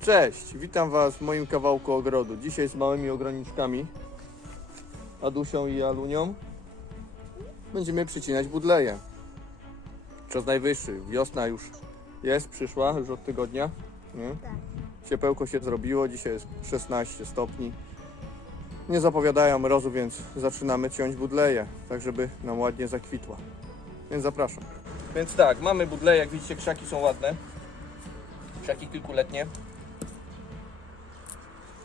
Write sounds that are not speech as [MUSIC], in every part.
Cześć, witam Was w moim kawałku ogrodu. Dzisiaj z małymi ograniczkami, Adusią i Alunią, będziemy przycinać budleje. Czas najwyższy, wiosna już jest, przyszła już od tygodnia. Nie? Tak. Ciepełko się zrobiło, dzisiaj jest 16 stopni. Nie zapowiadają mrozu, więc zaczynamy ciąć budleje, tak żeby nam ładnie zakwitła. Więc zapraszam. Więc tak, mamy budleje, jak widzicie krzaki są ładne. Krzaki kilkuletnie.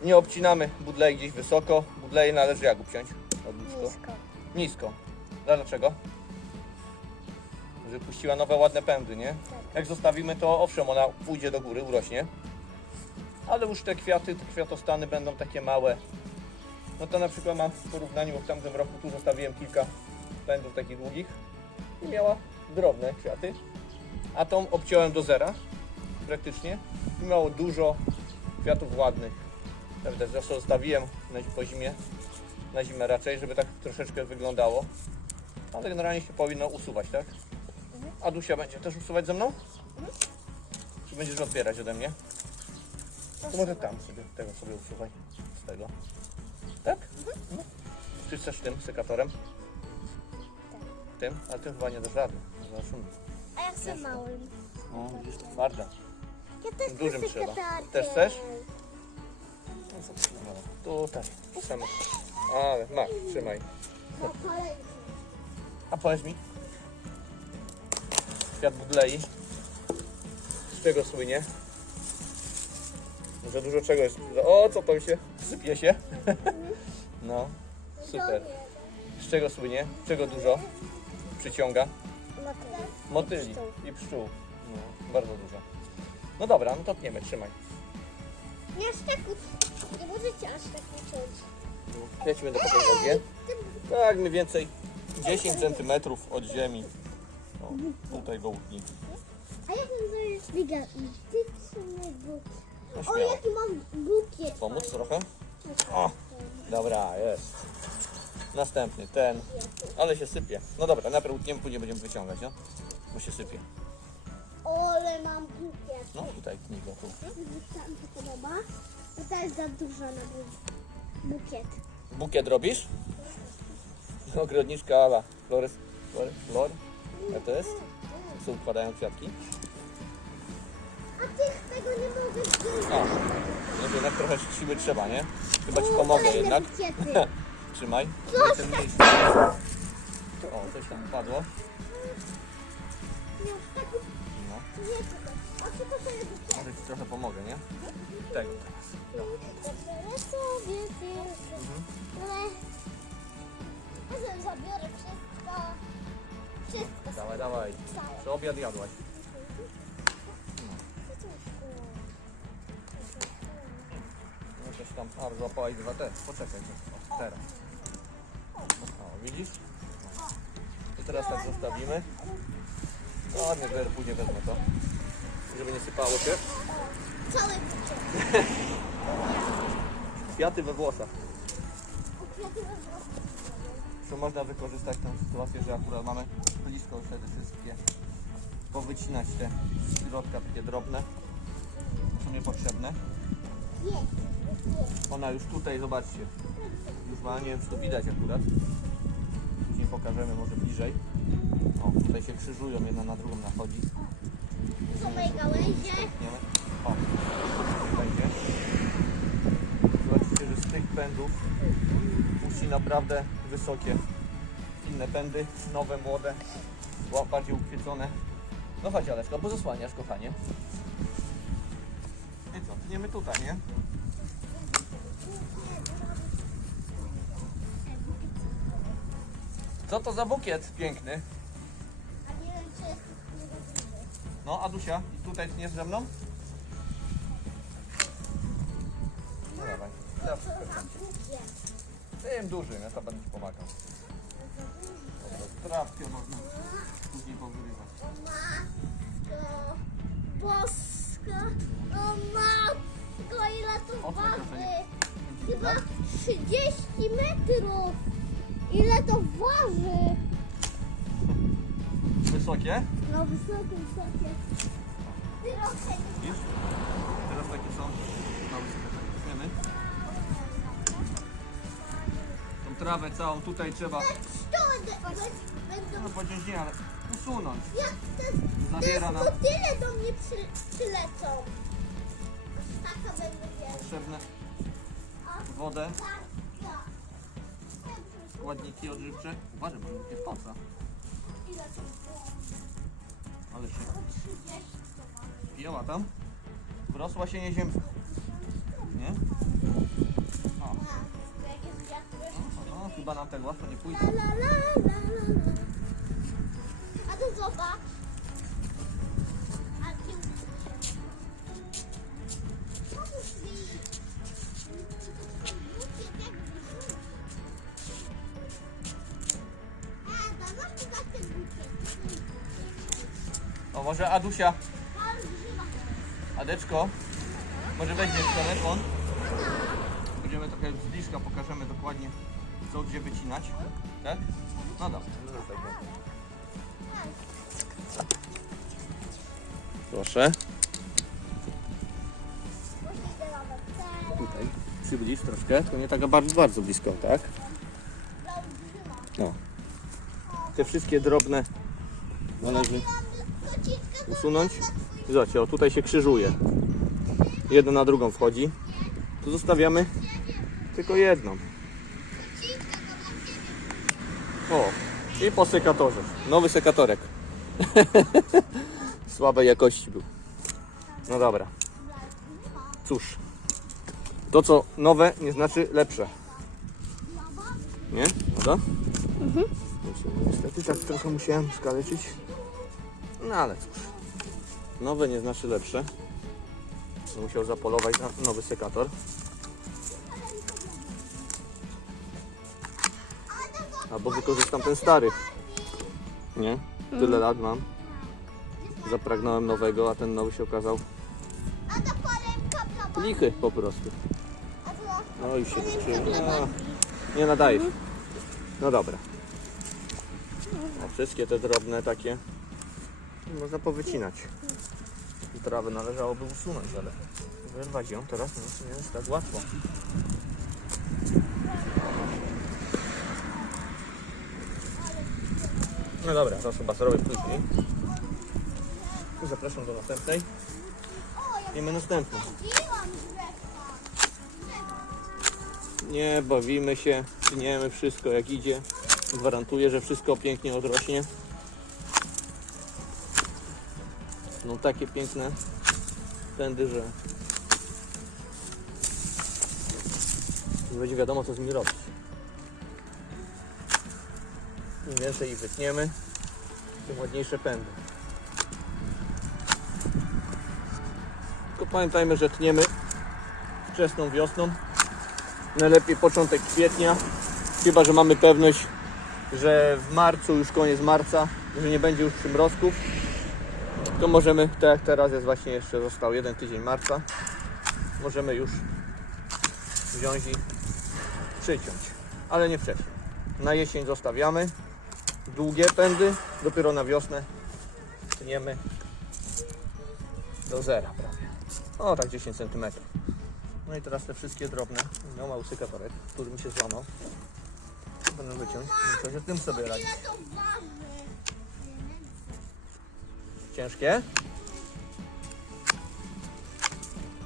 Nie obcinamy budlei gdzieś wysoko. Budleje należy jak obciąć? Nisko. Nisko. Dlaczego? Żeby puściła nowe ładne pędy, nie? Jak zostawimy to owszem ona pójdzie do góry, urośnie. Ale już te kwiaty, te kwiatostany będą takie małe. No to na przykład mam w porównaniu w tamtym roku tu zostawiłem kilka pędów takich długich i miała drobne kwiaty. A tą obciąłem do zera praktycznie i miało dużo kwiatów ładnych. Prawda, zresztą zostawiłem na, po zimie, na zimę raczej, żeby tak troszeczkę wyglądało. Ale generalnie się powinno usuwać, tak? A Dusia będzie też usuwać ze mną? Czy będziesz odbierać ode mnie? To może tam sobie, tego sobie usuwaj. Z tego. Tak? No. Czy chcesz tym sekatorem? Tym? Ale tym chyba nie dasz rady. Zobaczymy. A ja chcę małym. O, widzisz, twarda. Ja też Dużym chcę trzeba. sekretarkiem. Też chcesz? Tutaj. Sam. Ale masz, trzymaj. A powiedz mi. Kwiat budlei. Z czego słynie? Za dużo czego jest. O, co tam się? Sypie się. [LAUGHS] No, super. Z czego słynie? Czego dużo? Przyciąga? Motyl. Motyli i pszczół. No, bardzo dużo. No dobra, no to tniemy, trzymaj. Nie aż tak Nie możecie aż tak uciąć. Ja ci będę? Tak, mniej więcej 10 cm od ziemi. O, tutaj go utnij. A ja bym gigantyczny bukiet. No O, śmiało. jaki mam bukiet. Pomóc trochę? O, dobra, jest. Następny, ten. Ale się sypie. No dobra, najpierw utniemy, później będziemy wyciągać, no? Bo się sypie. Ole mam bukiet. No tutaj tnij go tu. Tam się podoba. Bo to jest za dużo na bu- bukiet. Bukiet robisz? Ogrodniczka Ala. Flores, flor, flor. A to jest? Co układają kwiatki? A ty tego nie mogę wziąć. A, no to jednak trochę siły trzeba, nie? Chyba ci pomogę jednak. Bukiety. Trzymaj. Coś Ten mniejszy. O, coś tam padło. Tak może ci trochę pomogę, nie? Tego teraz. Ale... Razem zabiorę wszystko. Wszystko Dawaj, dawaj. Czy obiad jadłaś? No coś tam, a złapałaś dwa te. Poczekaj, o, teraz. O, widzisz? To teraz tak zostawimy. Ładnie, że później wezmę to. Żeby nie sypało się. Cały [LAUGHS] bukiet. Kwiaty we włosach. Że można wykorzystać tę sytuację, że akurat mamy blisko wtedy wszystkie powycinać te środka takie drobne. Są niepotrzebne. Ona już tutaj, zobaczcie. Już ma, nie wiem czy to widać akurat. Później pokażemy może bliżej. O, tutaj się krzyżują, jedna na drugą nachodzi. Są moje gałęzie. O, będzie. Zobaczcie, że z tych pędów puści naprawdę wysokie inne pędy, nowe, młode, bardziej ukwiecone. No chodź Aleszka, bo zasłaniasz kochanie. I co, tniemy tutaj, nie? Co to za bukiet piękny? A nie wiem, czy jest. No, Adusia, tutaj tniesz ze mną? No dawaj. To za bukiet. Tym dużym, ja to będę Ci pomagał. Dobra, trawkę można później powyrywać. O matko. Boska. O matko, ile waży. proszę. Chyba 30 metrów. Ile to waży? Wysokie? No wysokie, wysokie. trochę Widzisz? Teraz takie są. Weźmiemy. Tą trawę całą tutaj trzeba, szczody będą... no pociąć nie, ale usunąć. Jak te, Zabiera te nam motyle do mnie przy, przylecą. Aż taka będę wielka. potrzebne wodę, składniki odżywcze. Uważaj, bo nie poca. Ile to? Ale się 30 to ma. wjęła tam. Wrosła się nieziemska. Nie? O, wiatr, no, chyba nam tak łatwo nie pójdzie. A to zobacz. A ty bukiet. O, może Adusia. Adeczko, może weźmiesz telefon. Będziemy trochę z bliska, pokażemy dokładnie co gdzie wycinać. Tak? No dobra. Proszę. Tutaj przybliż troszkę, tylko nie tak bardzo, bardzo blisko, tak? No. Te wszystkie drobne należy usunąć. Zobaczcie, o tutaj się krzyżuje. Jedna na drugą wchodzi. Tu zostawiamy tylko jedną. O, i po sekatorze. Nowy sekatorek. [LAUGHS] Słabej jakości był. No dobra. Cóż, to co nowe nie znaczy lepsze. Nie? Prawda? Mhm. Niestety tak trochę musiałem skaleczyć. No ale cóż. Nowe nie znaczy lepsze. Musiał zapolować na nowy sekator. Albo wykorzystam ten stary. Nie? Tyle lat mam. Zapragnąłem nowego, a ten nowy się okazał lichy po prostu. No i się. No, nie nadajesz. No dobra. A wszystkie te drobne takie można powycinać. Trawę należałoby usunąć, ale wyrwać ją teraz no, nie jest tak łatwo. No dobra, to chyba zrobię później. Zapraszam do następnej. Ja Wiemy następną. Nie bawimy się, tniemy wszystko jak idzie. Gwarantuję, że wszystko pięknie odrośnie. No takie piękne pędy, że nie będzie wiadomo co z nimi robić. Im więcej ich wytniemy, tym ładniejsze pędy. Tylko pamiętajmy, że tniemy wczesną wiosną. Najlepiej początek kwietnia. Chyba, że mamy pewność, że w marcu, już koniec marca, że nie będzie już przymrozków. To możemy, tak jak teraz jest właśnie jeszcze został jeden tydzień marca, możemy już wziąć i przyciąć. Ale nie wcześniej. Na jesień zostawiamy długie pędy, dopiero na wiosnę tniemy do zera prawie. O tak 10 cm. No i teraz te wszystkie drobne, miał mały sykatorek, który mi się złamał. Będę wyciąć, muszę się tym sobie radzić. Ciężkie?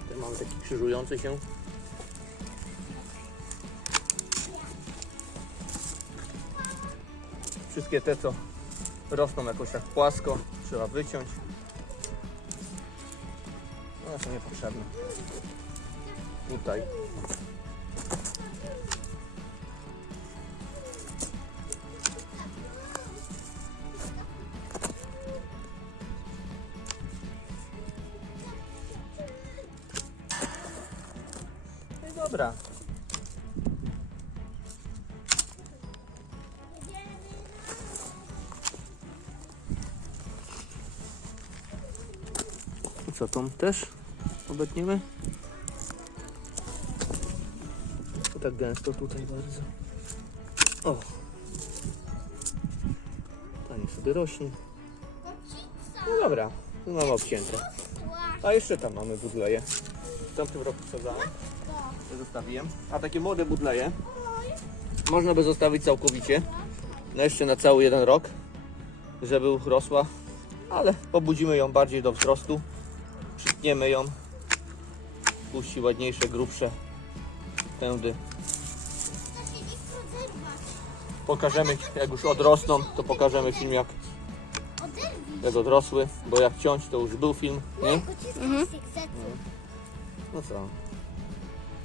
Tutaj mamy taki krzyżujący się. Wszystkie te, co rosną jakoś tak płasko, trzeba wyciąć. One są niepotrzebne. Tutaj. Dobra. I co tą też obetniemy? To tak gęsto tutaj bardzo. O! Ta sobie rośnie. No dobra, mamy obcięte. A jeszcze tam mamy budleje. W tamtym roku wsadzałem. Zostawiłem. A takie młode budleje można by zostawić całkowicie. No jeszcze na cały jeden rok, żeby urosła. Ale pobudzimy ją bardziej do wzrostu. Przytniemy ją. Puści ładniejsze, grubsze tędy. Pokażemy, jak już odrosną, to pokażemy film jak, jak odrosły, bo jak ciąć to już był film, nie? Mhm. No co?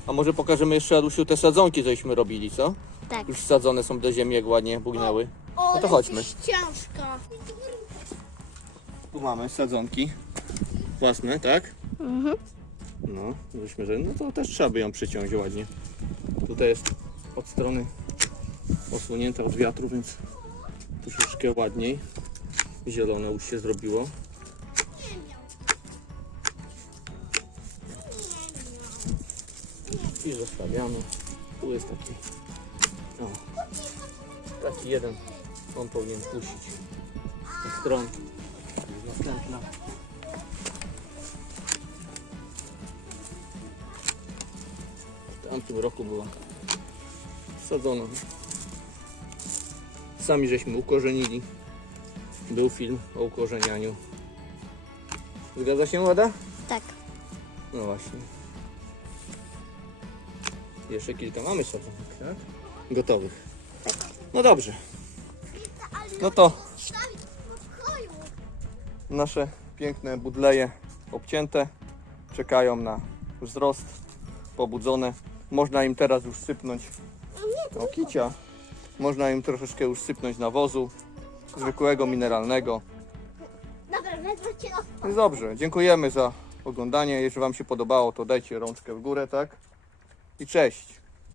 A może pokażemy jeszcze Adusiu te sadzonki, cośmy robili, co? Tak. Już sadzone są do ziemi, jak ładnie bugnęły. O, No to chodźmy. ściążka. Tu mamy sadzonki własne, tak? Mhm. No, żeśmy, że no to też trzeba by ją przyciąć ładnie. Tutaj jest od strony osłonięta od wiatru, więc troszeczkę ładniej. Zielone już się zrobiło. I zostawiamy. Tu jest taki. O, taki jeden. On powinien puścić. Na stronę. Następna. W tamtym roku była sadzona. Sami żeśmy ukorzenili. Był film o ukorzenianiu. Zgadza się, Łada? Tak. No właśnie. Jeszcze kilka mamy tak? Gotowych. No dobrze. No to nasze piękne budleje obcięte czekają na wzrost, pobudzone. Można im teraz już sypnąć o kicia. Można im troszeczkę już sypnąć nawozu zwykłego, mineralnego. Dobra, wezmę cię do No i dobrze, dziękujemy za oglądanie. Jeżeli Wam się podobało, to dajcie rączkę w górę, tak? I cześć!